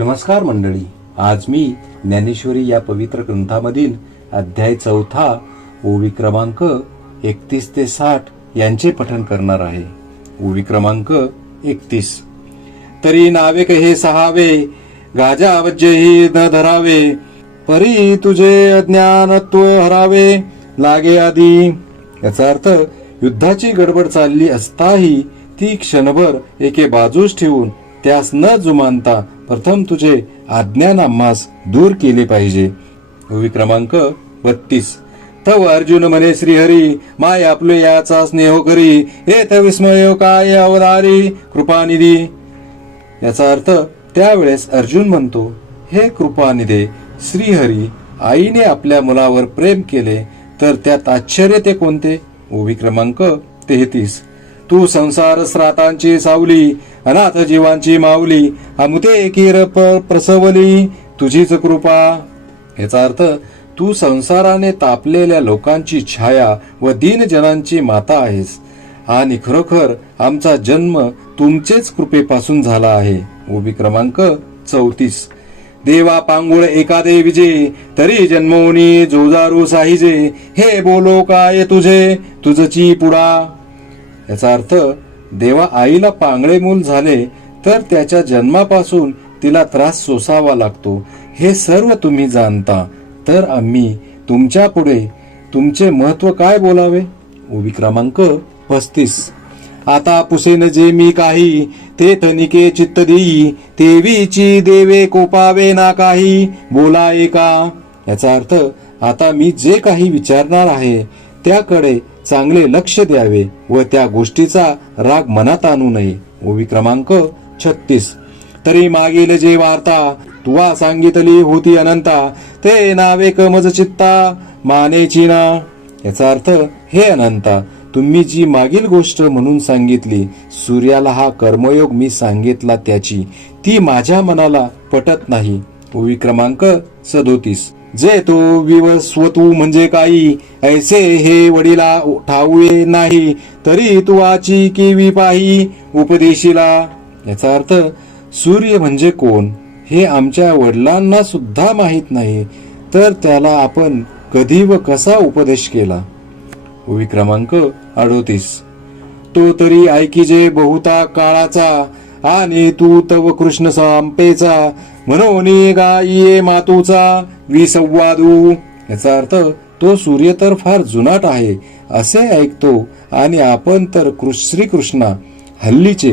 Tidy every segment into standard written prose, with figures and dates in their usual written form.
नमस्कार मंडळी, आज मी ज्ञानेश्वरी या पवित्र ग्रंथामधील अध्याय 4 ओवी क्रमांक 31 ते 60 यांचे पठण करणार आहे. ओवी क्रमांक 31. तरी नावे कहे सहावे, गाजावज्जेही न धरावे, परी तुझे अज्ञानत्व हरावे लागे आधी. याचा अर्थ, युद्धाची गडबड चालली असताही ती क्षणभर एके बाजूस ठेवून त्यास न जुमानता प्रथम तुझे अज्ञान आम्हास दूर केले पाहिजे. ओवी क्रमांक 32. तव अर्जुन म्हणे श्रीहरी, माय आपले याचा स्नेह करी, हे विस्मय काय अवधारी कृपानिधी. याचा अर्थ, त्यावेळेस अर्जुन म्हणतो, हे कृपानिधे श्रीहरी, आईने आपल्या मुलावर प्रेम केले तर त्यात आश्चर्य ते कोणते. ओवी क्रमांक 33. तू संसार स्रातांची सावली, अनाथ जीवांची माऊली, अमुते किर प्रसवली तुझीच कृपा. याचा अर्थ, तू संसाराने तापलेल्या लोकांची छाया व दीनजनांची माता आहेस आणि खरोखर आमचा जन्म तुमचेच कृपेपासून झाला आहे. ओवी क्रमांक 34. देवा पांगुळ एकादे विजे, तरी जन्मोनी जोजारू साहिजे, हे बोलो काय तुझे तुझची पुढा. याचा अर्थ, देवा आईला पांगळे मूल झाले तर त्याच्या जन्मापासून तिला त्रास सोसावा लागतो, हे सर्व तुम्ही जाणता, तर आम्ही तुमच्या पुढे तुमचे महत्व काय बोलावे. ओवी क्रमांक 35. आता पुसेन जे मी काही, ते तनिके चित्त देई, तेवीची देवे कोपावे ना काही बोला एका. याचा अर्थ, आता मी जे काही विचारणार आहे त्याकडे चांगले लक्ष द्यावे व त्या गोष्टीचा राग मनात आणू नये. ओवी क्रमांक 36. तरी मागील जे वार्ता तुवा सांगितली होती अनंता, ते नावे कमज चित्ता मानेची ना. याचा अर्थ, हे अनंता, तुम्ही जी मागील गोष्ट म्हणून सांगितली, सूर्याला हा कर्मयोग मी सांगितला त्याची, ती माझ्या मनाला पटत नाही. ओवी क्रमांक 37. जे तो विवस्वतू म्हणजे काही, ऐसे हे वडिला ठाऊये नाही, तरी तुवाची केवी पाही उपदेशीला. याचा अर्थ, सूर्य म्हणजे कोण हे आमच्या वडिलांना सुद्धा माहीत नाही, तर त्याला आपण कधी व कसा उपदेश केला. ओवी क्रमांक 38. तो तरी ऐकिजे बहुता काळाचा, आणि तू तव कृष्ण सांपेचा, म्हणून गायिये मातूचा विसंवादू. याचा अर्थ, तो सूर्य तर फार जुनाट आहे असे ऐकतो आणि आपण तर श्रीकृष्णा हल्लीचे,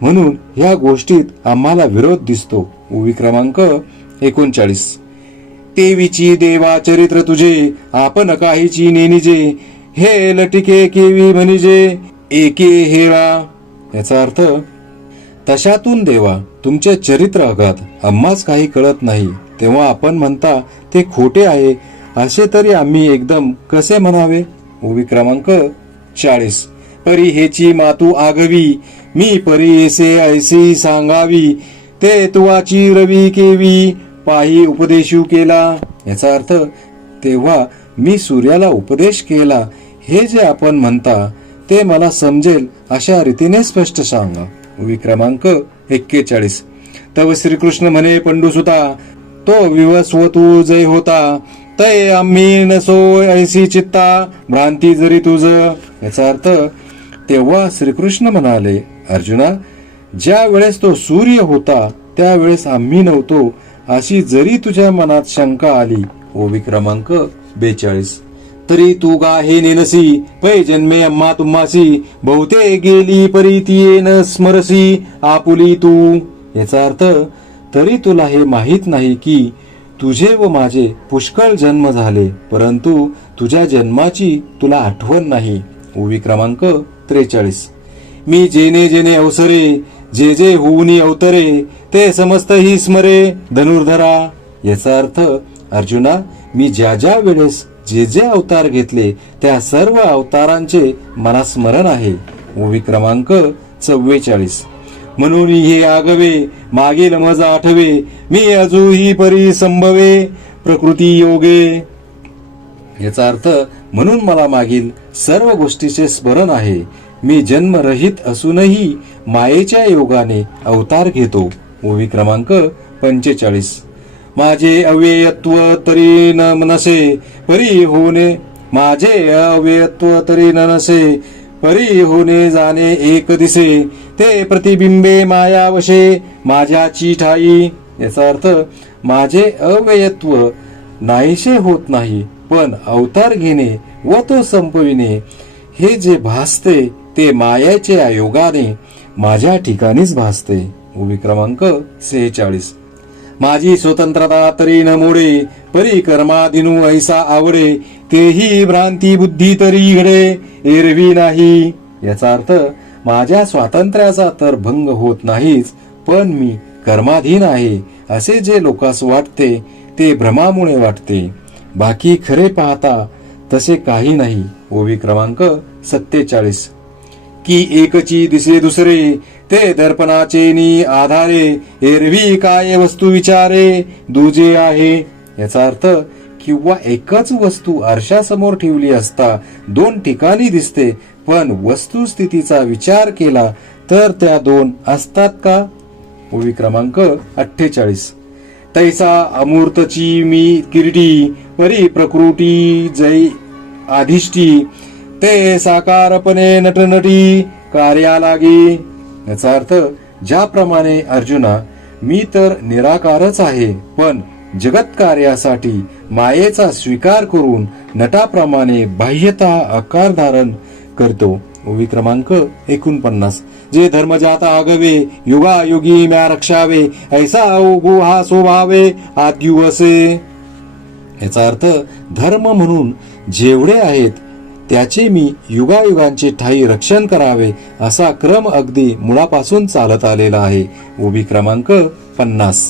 म्हणून या गोष्टीत आम्हाला विरोध दिसतो. ओवी क्रमांक 39. तेवीची देवा चरित्र तुझे, आपण काहीची नेनिजे, हे लटिके केवी म्हणजे एके हेरा. याचा अर्थ, तशातून देवा तुमचे चरित्र अगाध, आम्हास काही कळत नाही, तेव्हा आपण म्हणता ते खोटे आहे असे तरी आम्ही एकदम कसे म्हणावे. ओवी क्रमांक 40. परी हेची मातू आगवी, मी परी ऐसे ऐसी सांगावी, ते तुवाची रवी केवी पाही उपदेशू केला. याचा अर्थ, तेव्हा मी सूर्याला उपदेश केला हे जे आपण म्हणता ते मला समजेल अशा रीतीने स्पष्ट सांगा. ओवी क्रमांक 41. तव श्रीकृष्ण म्हणे पंडुसुता, तो विवस्वतू जय होता, तय आम्ही नसो ऐसी चित्ता भ्रांती जरी तुझ. याचा अर्थ, तेव्हा श्रीकृष्ण म्हणाले, अर्जुना, ज्या वेळेस तो सूर्य होता त्यावेळेस आम्ही नव्हतो अशी जरी तुझ्या मनात शंका आली. ओवी क्रमांक 42. तरी तू गा हे नेनसी, पै जन्मे अम्मा तुम्हासी, बहुते गेली परी तिये न स्मरसी आपुली तू. याचा अर्थ, तरी तुला हे माहीत नाही की तुझे व माझे पुष्कळ जन्म झाले, परंतु तुझ्या जन्माची तुला आठवण नाही. ओवी क्रमांक 43. मी जेने जेने अवसरे, जे जे होऊनी अवतरे, ते समस्त ही स्मरे धनुर्धरा. याचा अर्थ, अर्जुना, मी ज्या ज्या वेळेस जे जे अवतार घेतले त्या सर्व अवतारांचे मला स्मरण आहे. ओवी क्रमांक 44. म्हणून हे आगवे मागील मज आठवे, मी अजूही परी संभवे प्रकृती योगे. याचा अर्थ, म्हणून मला मागील सर्व गोष्टीचे स्मरण आहे, मी जन्मरहित असूनही मायेच्या योगाने अवतार घेतो. ओवी क्रमांक 45. माझे अव्ययत्व तरी न नसे परी होणे, माझे अव्ययत्व तरी न नसे परी होणे जाणे एक दिसे, ते प्रतिबिंबे मायावशे माझ्याची ठाई. याचा अर्थ माझे अव्ययत्व नाहीसे होत नाही, पण अवतार घेणे व तो संपविणे हे जे भासते ते मायाच्या योगाने माझ्या ठिकाणीच भासते. उभी क्रमांक 46. माझी स्वतंत्रता तरी न मोडे परी कर्मादिनू ऐसा आवडे, तेही भ्रांती बुद्धी तरी घडे एरवी नाही. याचा अर्थ माझ्या स्वातंत्र्याचा तर भंग होत नाहीच, पण मी कर्माधीन आहे असे जे लोकांस वाटते ते भ्रमामुळे वाटते, बाकी खरे पाहता तसे काही नाही. ओवी क्रमांक 47. की एकची दिसे दुसरे ते दर्पणाचे नी आधारे, एरवी काय वस्तू विचारे दुजे आहे. याचा अर्थ किंवा एकच वस्तू आरशासमोर ठेवली असता दोन ठिकाणी दिसते, पण वस्तुस्थितीचा विचार केला तर त्या दोन असतात का. ओवी क्रमांक 48. तैसा अमूर्तची मी किरीटी परी प्रकृती जै आधिष्ठी, ते साकारपणे नटनटी कार्या लागे. याचा अर्थ ज्याप्रमाणे अर्जुना मी तर निराकारच आहे, पण जगत कार्यासाठी मायेचा स्वीकार करून नटाप्रमाणे बाह्यता आकार धारण करतो. ओवी क्रमांक 49. जे धर्म जाता आगवे युगायुगी म्या रक्षावे, ऐसा ओगो हा स्वभावे आद्युवसे. याचा अर्थ धर्म म्हणून जेवढे आहेत त्याचे मी युगायुगांचे ठाई रक्षण करावे असा क्रम अगदी मुळापासून चालत आलेला आहे. ओवी क्रमांक 50.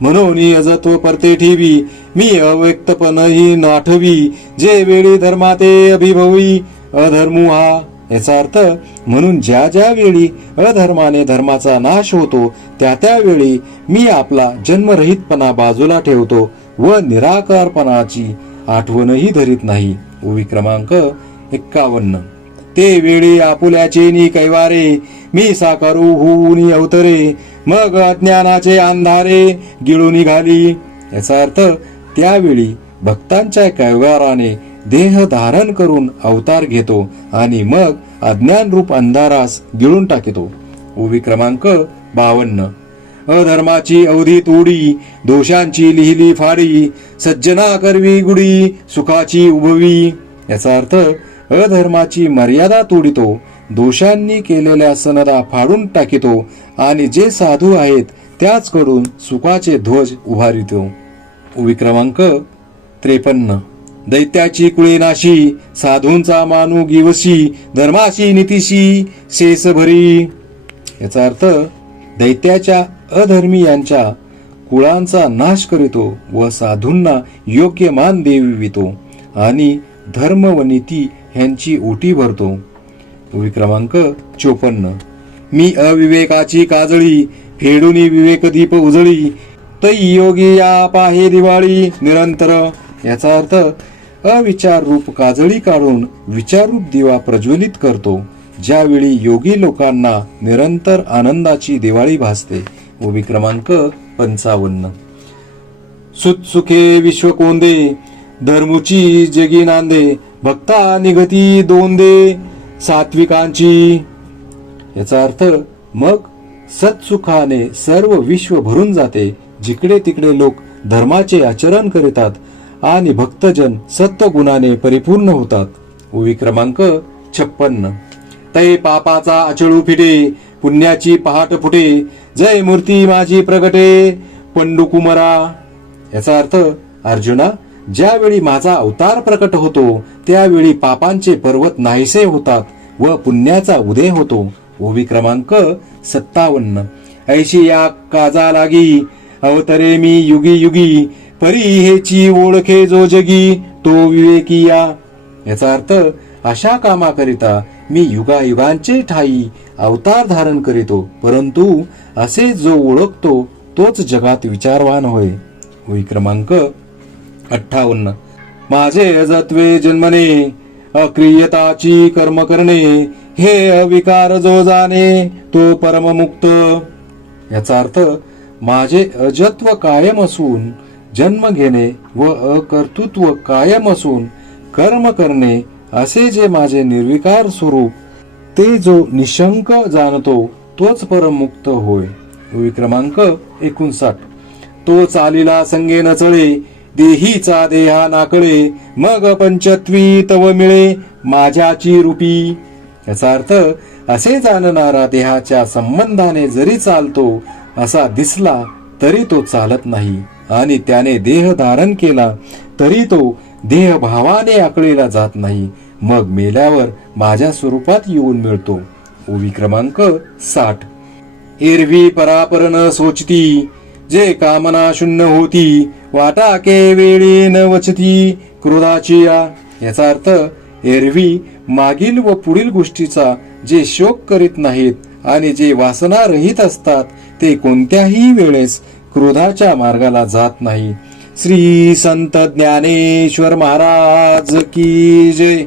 म्हणून अजत्व परते ठेवी मी अव्यक्तपणही नाठवी, जे वेळी धर्माते अभिभवी अधर्मू हा. याचा अर्थ म्हणून ज्या ज्या वेळी अधर्माने धर्माचा नाश होतो त्या त्यावेळी मी आपला जन्मरहितपणा बाजूला ठेवतो व निराकारपणाची आठवणही धरीत नाही. ओवी क्रमांक 51. ते वेळी आपुल्याचे नि कैवारे मी साकारू होऊन अवतरे, मग अज्ञानाचे अंधारे गिळून निघाली. याचा अर्थ त्यावेळी भक्तांच्या कैवाराने देह धारण करून अवतार घेतो आणि मग अज्ञान रूप अंधारास गिळून टाकतो. ओवी क्रमांक 52. अधर्माची अवधी तोडी दोषांची लिहिली फाडी, सज्जना करवी गुडी सुखाची उभवी. याचा अर्थ अधर्माची मर्यादा तोडितो, दोषांनी केलेल्या सनदा फाडून टाकितो आणि जे साधू आहेत त्याचकडून सुखाचे ध्वज उभारितो. ओवी क्रमांक 53. दैत्याची कुळे नाशी साधूंचा मानू गिवशी, धर्माशी नीतीशी शेष भरी. याचा अर्थ दैत्याच्या अधर्मीयांच्या कुळांचा नाश करीतो व साधूंना योग्य मान देवितो आणि धर्म व नीती ह्यांची ओटी भरतो. ओवी क्रमांक 54. मी अविवेकाची काजळी फेडून विवेक दीप उजळी, तै योगी या पाहे दिवाळी निरंतर. याचा अर्थ अविचार रूप काजळी काढून विचाररूप दिवा प्रज्वलित करतो, ज्यावेळी योगी लोकांना निरंतर आनंदाची दिवाळी भासते. ओवी क्रमांक 55. सुतसुखे विश्व कोंदे धर्मुची जगी नांदे, भक्ता निगती दोंदे सात्विकांची. याचा अर्थ मग सत्सुखाने सर्व विश्व भरून जाते, जिकडे तिकडे लोक धर्माचे आचरण करीतात आणि भक्तजन सत्वगुणाने परिपूर्ण होतात. ओवी क्रमांक 56. तै पापाचा अचळू फिटे पुण्याची पहाट फुटे, जय मूर्ती माझी प्रगटे पंडुकुमरा. याचा अर्थ अर्जुना ज्यावेळी माझा अवतार प्रकट होतो त्यावेळी पापांचे पर्वत नाहीसे होतात व पुण्याचा उदय होतो. ओवी क्रमांक 57. ऐशी या काजा लागी अवतरे मी युगी युगी, परी हेची ओळखे जो जगी तो विवेकिया. याचा अर्थ अशा कामाकरिता मी युगायुगांचे ठाई अवतार धारण करीतो, परंतु असे जो ओळखतो तोच जगात विचारवान होय. ओवी क्रमांक 58. माझे अजत्वे जन्मने अक्रियताची कर्म करणे, हे अविकार जो जाणे तो परममुक्त. याचा अर्थ माझे अजत्व कायम असून जन्म घेणे व अकर्तृत्व कायम असून कर्म करणे असे जे माझे निर्विकार स्वरूप, ते जो निशंक जाणतो तोच परमुक्त होय. ओवी क्रमांक 59. तो चालिला संगे न चळे, देहीचा देहा नाकळे, मग पंचत्वी तव मिळे माझ्याची रूपी. याचा अर्थ, असे जाणणारा देहाच्या संबंधाने जरी चालतो असा दिसला तरी तो चालत नाही, आणि त्याने देह धारण केला तरी तो देह भावाने आकळीला जात नाही, मग मेल्यावर माझ्या स्वरूपात येऊन मिळतो. ओवी क्रमांक 60. एरवी परापर न सोचती, जे कामना शून्य होती, वाटा के वेळी न वचती क्रोधाची या. याचा अर्थ, एरवी मागील व पुढील गोष्टीचा जे शोक करीत नाहीत आणि जे वासना रहित असतात ते कोणत्याही वेळेस क्रोधाच्या मार्गाला जात नाही. श्री संत ज्ञानेश्वर महाराज की जय.